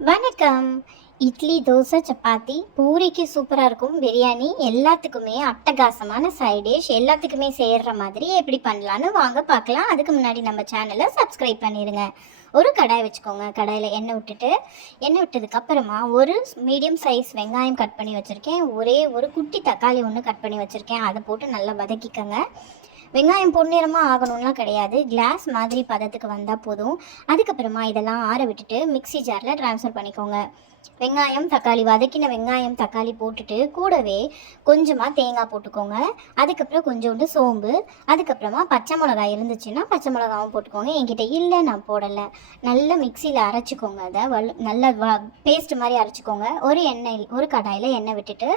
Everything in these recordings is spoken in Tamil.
வணக்கம். இட்லி, தோசை, சப்பாத்தி, பூரிக்கு சூப்பராக இருக்கும். பிரியாணி எல்லாத்துக்குமே அட்டகாசமான சைட் டிஷ். எல்லாத்துக்குமே சேர்ற மாதிரி எப்படி பண்ணலான்னு வாங்க பார்க்கலாம். அதுக்கு முன்னாடி நம்ம சேனலை சப்ஸ்கிரைப் பண்ணிடுங்க. ஒரு கடாய் வச்சுக்கோங்க. கடாயில் எண்ணெய் விட்டதுக்கப்புறமா ஒரு மீடியம் சைஸ் வெங்காயம் கட் பண்ணி வச்சுருக்கேன். ஒரு குட்டி தக்காளி ஒன்று கட் பண்ணி வச்சுருக்கேன். அதை போட்டு நல்லா வதக்கிக்கோங்க. வெங்காயம் பொன்னிறமாக ஆகணும்லாம் கிடையாது, கிளாஸ் மாதிரி பதத்துக்கு வந்தால் போதும். அதுக்கப்புறமா இதெல்லாம் ஆற விட்டுட்டு மிக்ஸி ஜாரில் ட்ரான்ஸ்ஃபர் பண்ணிக்கோங்க. வெங்காயம் தக்காளி வதக்கின வெங்காயம் தக்காளி போட்டுட்டு கூடவே கொஞ்சமாக தேங்காய் போட்டுக்கோங்க. அதுக்கப்புறம் கொஞ்சோண்டு சோம்பு, அதுக்கப்புறமா பச்சை மிளகாய் இருந்துச்சுன்னா பச்சை மிளகாவும் போட்டுக்கோங்க. என்கிட்ட இல்லை, நான் போடலை. நல்லா மிக்சியில் அரைச்சிக்கோங்க. அதை நல்லா பேஸ்ட் மாதிரி அரைச்சிக்கோங்க. ஒரு கடாயில் எண்ணெய் விட்டுட்டு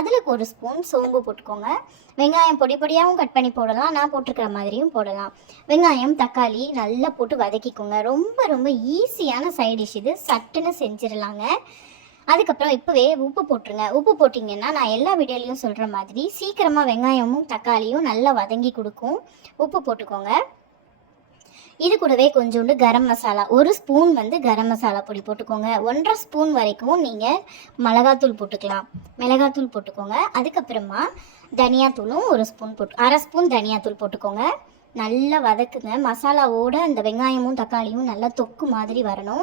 அதில் ஒரு ஸ்பூன் சோம்பு போட்டுக்கோங்க. வெங்காயம் பொடி பொடியாகவும் கட் பண்ணி போடலாம், நான் போட்டிருக்கிற மாதிரியும் போடலாம். வெங்காயம் தக்காளி நல்லா போட்டு வதக்கிக்கோங்க. ரொம்ப ரொம்ப ஈஸியான சைட் டிஷ் இது, சட்டுன்னு செஞ்சிடலாங்க. அதுக்கப்புறம் இப்போவே உப்பு போட்டுருங்க. உப்பு போட்டிங்கன்னா நான் எல்லா வீடியோலையும் சொல்கிற மாதிரி சீக்கிரமாக வெங்காயமும் தக்காளியும் நல்லா வதங்கி கொடுக்கும். உப்பு போட்டுக்கோங்க. இது கூடவே கொஞ்சோண்டு கரம் மசாலா, ஒரு ஸ்பூன் கரம் மசாலா பொடி போட்டுக்கோங்க. 1.5 ஸ்பூன் வரைக்கும் நீங்கள் மிளகாத்தூள் போட்டுக்கோங்க. அதுக்கப்புறமா தனியாத்தூளும் ஒரு ஸ்பூன் அரை ஸ்பூன் தனியாத்தூள் போட்டுக்கோங்க. நல்லா வதக்குங்க. மசாலாவோட அந்த வெங்காயமும் தக்காளியும் நல்லா தொக்கு மாதிரி வரணும்.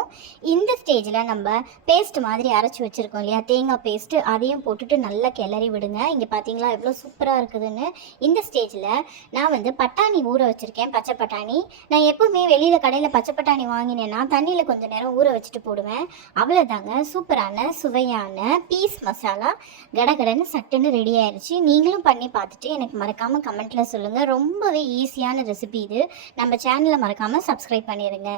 இந்த ஸ்டேஜில் நம்ம பேஸ்ட் மாதிரி அரைச்சி வச்சுருக்கோம் இல்லையா, தேங்காய் பேஸ்ட்டு, அதையும் போட்டுட்டு நல்லா கிளறி விடுங்க. இங்கே பார்த்தீங்களா எவ்வளோ சூப்பராக இருக்குதுன்னு. இந்த ஸ்டேஜில் நான் பட்டாணி ஊற வச்சுருக்கேன், பச்சை பட்டாணி. நான் எப்போவுமே வெளியில் கடையில் பச்சை பட்டாணி வாங்கினேன்னா தண்ணியில் கொஞ்சம் நேரம் ஊற வச்சுட்டு போடுவேன். அவ்வளோதாங்க, சூப்பரான சுவையான பீஸ் மசாலா கடகடன்னு சட்டுன்னு ரெடி ஆயிடுச்சு. நீங்களும் பண்ணி பார்த்துட்டு எனக்கு மறக்காமல் கமெண்ட்டில் சொல்லுங்கள். ரொம்பவே ஈஸியான ரெசிபி இது. நம்ம சேனலை மறக்காமல் சப்ஸ்கிரைப் பண்ணிடுங்க.